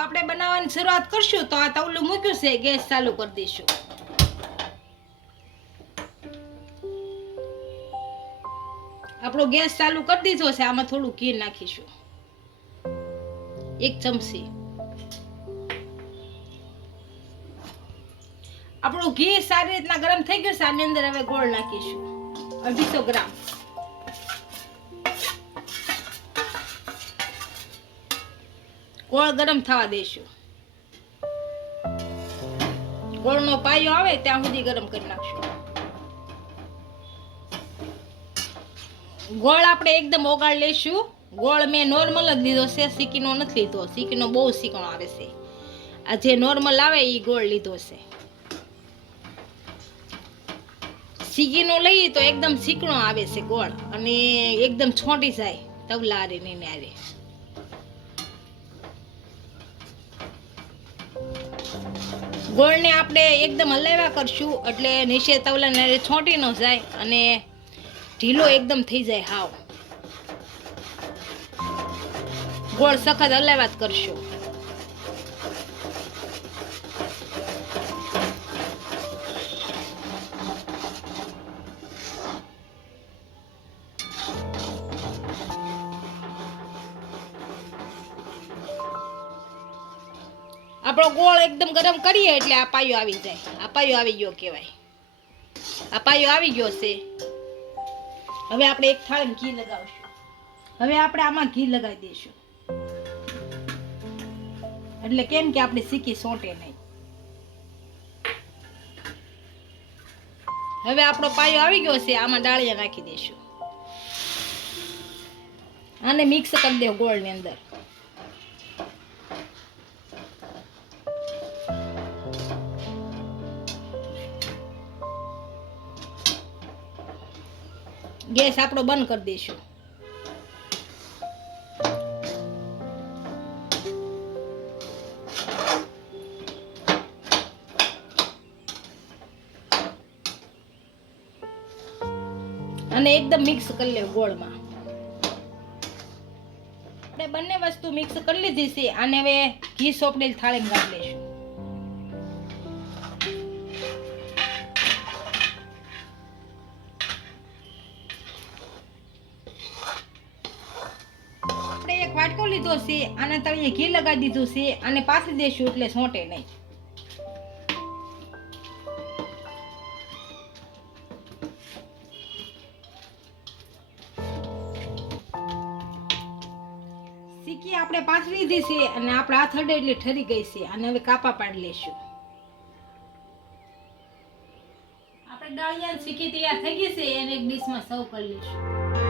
આપણે બનાવવાની શરૂઆત કરશું તો આ તવલું મૂક્યું છે, ગેસ ચાલુ કરી દઈશું. આપણો ગેસ ચાલુ કરી દીધો છે, આમાં થોડું ઘી નાખીશું. એક ચમચી. આપણું ઘી સારી રીતના ગરમ થઈ ગયું છે, આની અંદર હવે ગોળ નાખીશું. અઢીસો ગ્રામ. ગોળ ગરમ થવા દઈશું ગોળનો પાયો આવે ત્યાં સુધી ગરમ કરી નાખશું. ગોળ આપણે એકદમ ઓગાળ લઈશું ગોળ મેં નોર્મલ જ લીધો છે સિક્કીનો નથી લીધો. સિક્કીનો બહુ સિકણો આવે છે. આ જે નોર્મલ આવે એ ગોળ લીધો છે. સીકીનો લઈએ તો એકદમ સીકણો આવે છે ગોળ. અને એકદમ છોંટી જાય તવલા આરે ને આરે ગોળને આપણે એકદમ હલાવ્યા કરશું, એટલે નીચે તવલાને છોંટી ન જાય અને ઢીલો એકદમ થઈ જાય હાવ. ગોળ સખત હલાવ્યા જ કરશું. આપણો ગોળ એકદમ ગરમ કરીએ એટલે આ પાયો આવી જાય. આ પાયો આવી ગયો કહેવાય. આ પાયો આવી ગયો છે. હવે આપણે એક થાળીમાં ઘી લગાવશું. હવે આપણે આમાં ઘી લગાવી દઈશું. એટલે કેમ કે આપણે સીકી સોંટે નહીં. હવે આપણો પાયો આવી ગયો છે, આમાં ડાળિયા નાખી દઈશું. આને મિક્સ કરી દેવું ગોળની અંદર. ગેસ આપણો બંધ કરી દઈશું. અને એકદમ મિક્સ કરી લેવું ગોળમાં. આપણે બંને વસ્તુ મિક્સ કરી લીધી છે. અને હવે ઘી સોપડેલ થાળીમાં કાઢી લઈશું. વાટકો લીધો છે અને તળિયે ઘી લગાવી દીધું છે અને પાછી દેશું એટલે સોંટે નહીં. સીકી આપણે પાછી લીધી છે અને આપણે હાથ અડે એટલે ઠરી ગઈ છે અને હવે કાપા પાડી લેશું આપણે ડાળિયા સીકી તૈયાર થઈ ગઈ છે એને એક ડીશમાં સર્વ કરી લઈશું.